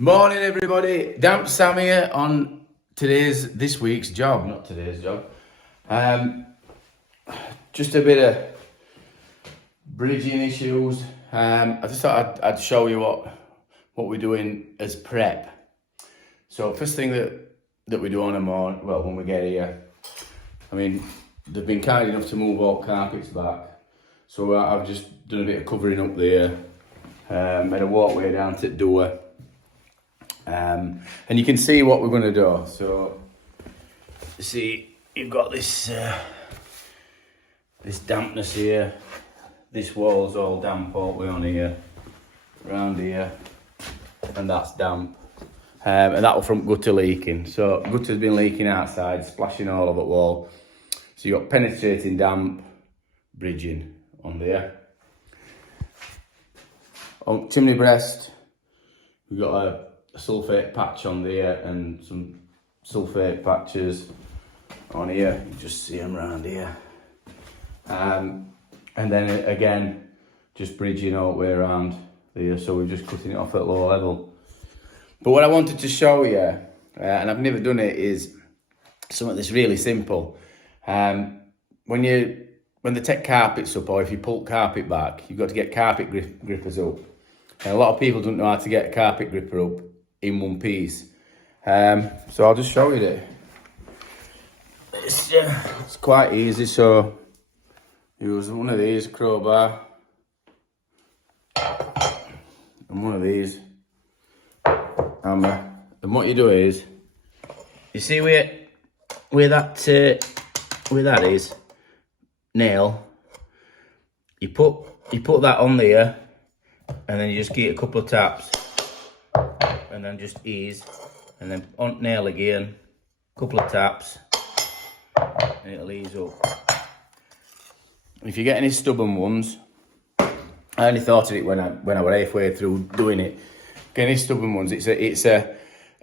Morning, everybody. Damp Sam here on this week's job, not today's job. Just a bit of bridging issues. I just thought I'd show you what we're doing as prep. So first thing that we do on a morning, well, when we get here, I mean, they've been kind enough to move all carpets back. So I've just done a bit of covering up there, made a walkway down to the door. And you can see what we're going to do. So, you see, you've got this dampness here. This wall's all damp all the way on here, around here, and that's damp. And that was from gutter leaking. So gutter's been leaking outside, splashing all over the wall. So you've got penetrating damp bridging on there. On chimney breast, we've got a sulphate patch on there and some sulphate patches on here. You just see them around here. And then again, just bridging all the way around there. So we're just cutting it off at low level. But what I wanted to show you, and I've never done it, is something that's really simple. When they take carpets up, or if you pull carpet back, you've got to get carpet grippers up. And a lot of people don't know how to get a carpet gripper up in one piece. So I'll just show you that. It's quite easy. So use one of these crowbar and one of these hammer. And what you do is, you see where that is nail. You put that on there, and then you just give it a couple of taps. And then just ease, and then on nail again, couple of taps, and it'll ease up. If you get any stubborn ones, I only thought of it when I was halfway through doing it. Get any stubborn ones, it's a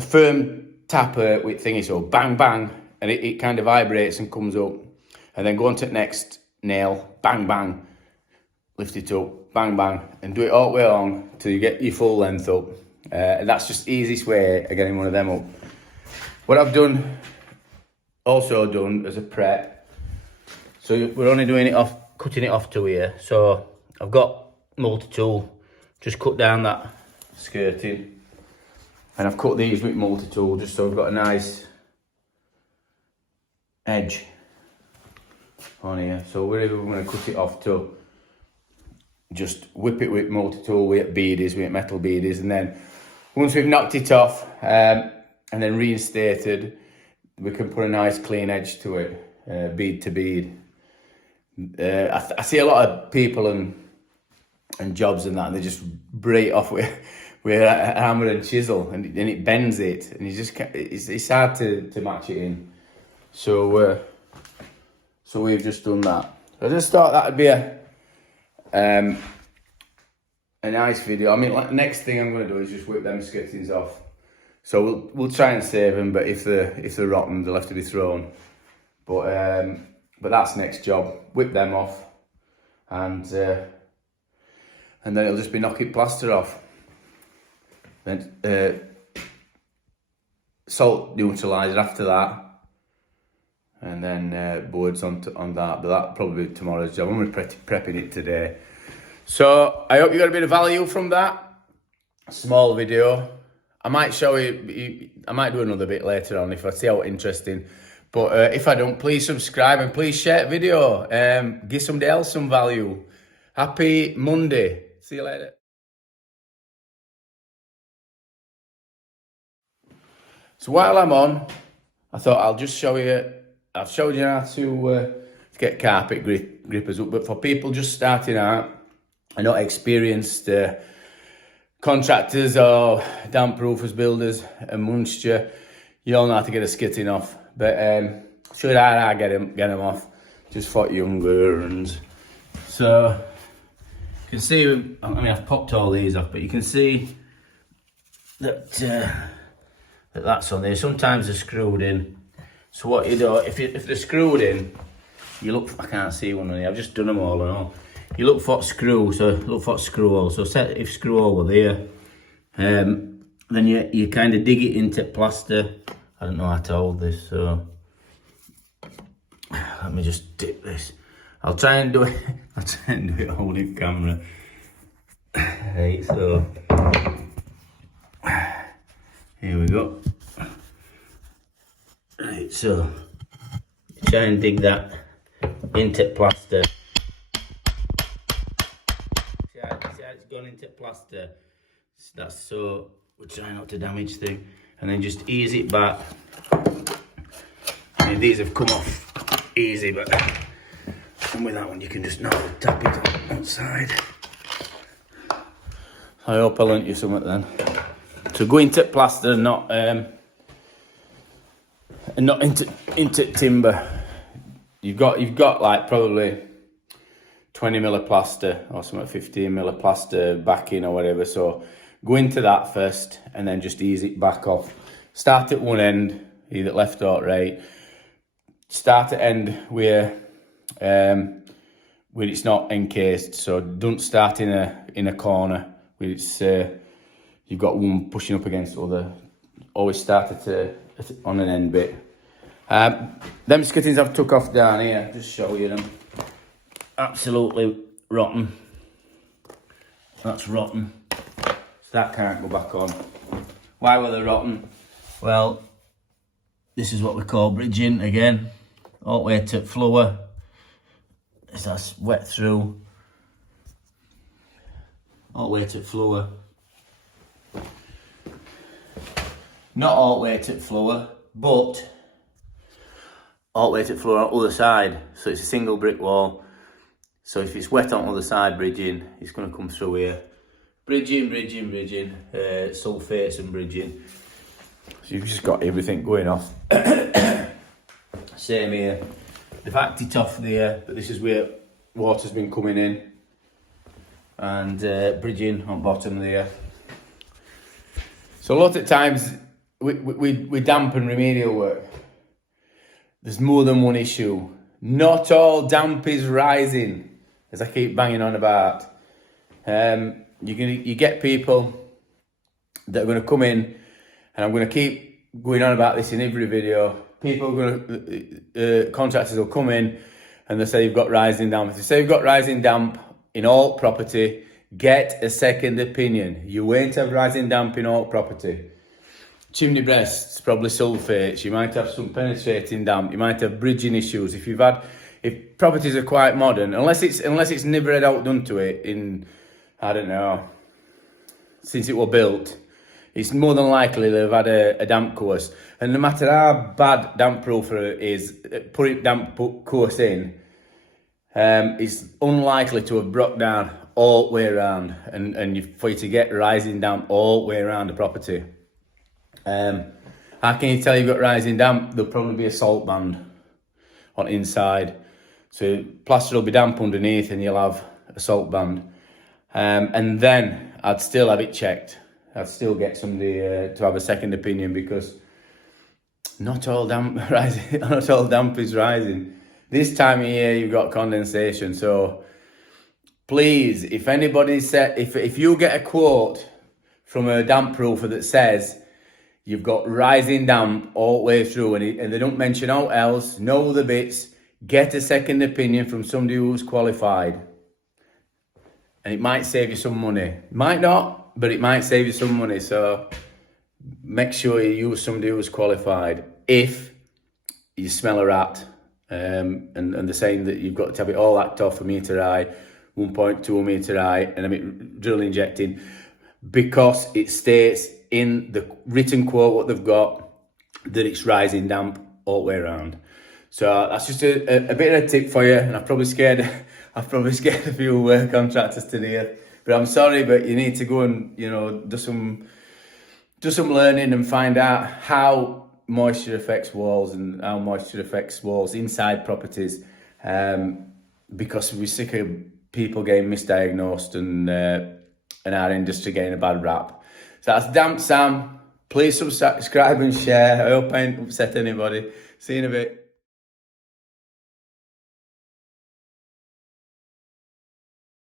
firm tapper with thingy, so bang bang, and it kind of vibrates and comes up, and then go on to the next nail, bang bang, lift it up, bang bang, and do it all the way along till you get your full length up. And that's just the easiest way of getting one of them up. What I've also done as a prep, so we're only doing it off, cutting it off to here. So I've got multi-tool, just cut down that skirting, and I've cut these with multi-tool just so I've got a nice edge on here. So wherever we're going to cut it off to, just whip it with multi-tool, with beadies, with metal beadies, and then once we've knocked it off and then reinstated, we can put a nice clean edge to it, bead to bead. I see a lot of people and jobs and that, and they just break it off with a hammer and chisel, and it bends it, and you just can't, it's hard to match it in. So we've just done that. So I just thought that'd be a nice video. I mean, next thing I'm going to do is just whip them skittings off. So we'll try and save them, but if they're rotten, they'll have to be thrown. But that's next job. Whip them off, and then it'll just be knocking plaster off. Then salt neutraliser after that, and then boards on that. But that'll probably be tomorrow's job. I'm going to be prepping it today. So I hope you got a bit of value from that small video. I might show you, I might do another bit later on if I see how interesting. But if I don't, please subscribe and please share the video. Give somebody else some value. Happy Monday. See you later. So while I'm on, I thought I'll just show you, I've showed you how to get carpet grippers up, but for people just starting out, are not experienced contractors or damp roofers, builders and Munster, you all know how to get a skitting off. But should I get them off just for younger. And so you can see, I mean, I've popped all these off, but you can see that that's on there. Sometimes they're screwed in. So what you do, if they're screwed in, you look, I can't see one on here, I've just done them all and all. You look for screw, so look for screw hole. So set if screw hole were there, then you kind of dig it into plaster. I don't know how to hold this, so let me just dip this. I'll try and do it. I'll try and do it holding camera. Right, so here we go. Right, so try and dig that into plaster. See how it's gone into plaster? That's so we'll try not to damage things, and then just ease it back. I mean, these have come off easy, but and with that one you can just now tap it outside. I hope I learnt you something then. So go into plaster, not into timber. You've got like probably 20 mil of plaster or something, 15 mil of plaster backing or whatever. So go into that first and then just ease it back off. Start at one end, either left or right. Start at end where it's not encased. So don't start in a corner where it's you've got one pushing up against the other. Always start on an end bit. Them skittings I've took off down here, just show you them. Absolutely rotten. That's rotten. So that can't go back on. Why were they rotten? Well, this is what we call bridging again. All the way to floor. That's wet through. All the way to floor. Not all the way to floor, but all the way to the floor on the other side. So it's a single brick wall. So if it's wet on the other side bridging, it's going to come through here. Bridging, sulfates and bridging. So you've just got everything going off. Same here. They've hacked it off there, but this is where water's been coming in. And bridging on bottom there. So a lot of times we dampen remedial work. There's more than one issue. Not all damp is rising, as I keep banging on about. You get people that are going to come in, and I'm going to keep going on about this in every video. People are going to, contractors will come in and they say you've got rising damp. If they say you've got rising damp in all property, get a second opinion. You won't have rising damp in all property. Chimney breasts, probably sulfates. You might have some penetrating damp. You might have bridging issues. If properties are quite modern, unless it's never had outdone to it in, I don't know, since it was built, it's more than likely they've had a damp course. And no matter how bad damp proof is, putting damp course in, it's unlikely to have broke down all the way around, and for you to get rising damp all the way around the property. How can you tell you've got rising damp? There'll probably be a salt band on inside. So plaster will be damp underneath and you'll have a salt band. And then I'd still have it checked. I'd still get somebody to have a second opinion, because not all damp is rising. This time of year you've got condensation. So please, if anybody said, if you get a quote from a damp proofer that says you've got rising damp all the way through, and they don't mention out else, no other bits, get a second opinion from somebody who's qualified. And it might save you some money. Might not, but it might save you some money. So make sure you use somebody who's qualified. If you smell a rat, and they're saying that you've got to have it all hacked off a metre high, 1.2 metre high, and a bit drill injecting, because it states in the written quote what they've got that it's rising damp all the way around. So that's just a bit of a tip for you, and I've probably scared a few contractors today. But I'm sorry, but you need to go and do some learning and find out how moisture affects walls and how moisture affects walls inside properties, because we're sick of people getting misdiagnosed and our industry getting a bad rap. So that's Damp Sam. Please subscribe and share. I hope I didn't upset anybody. See you in a bit.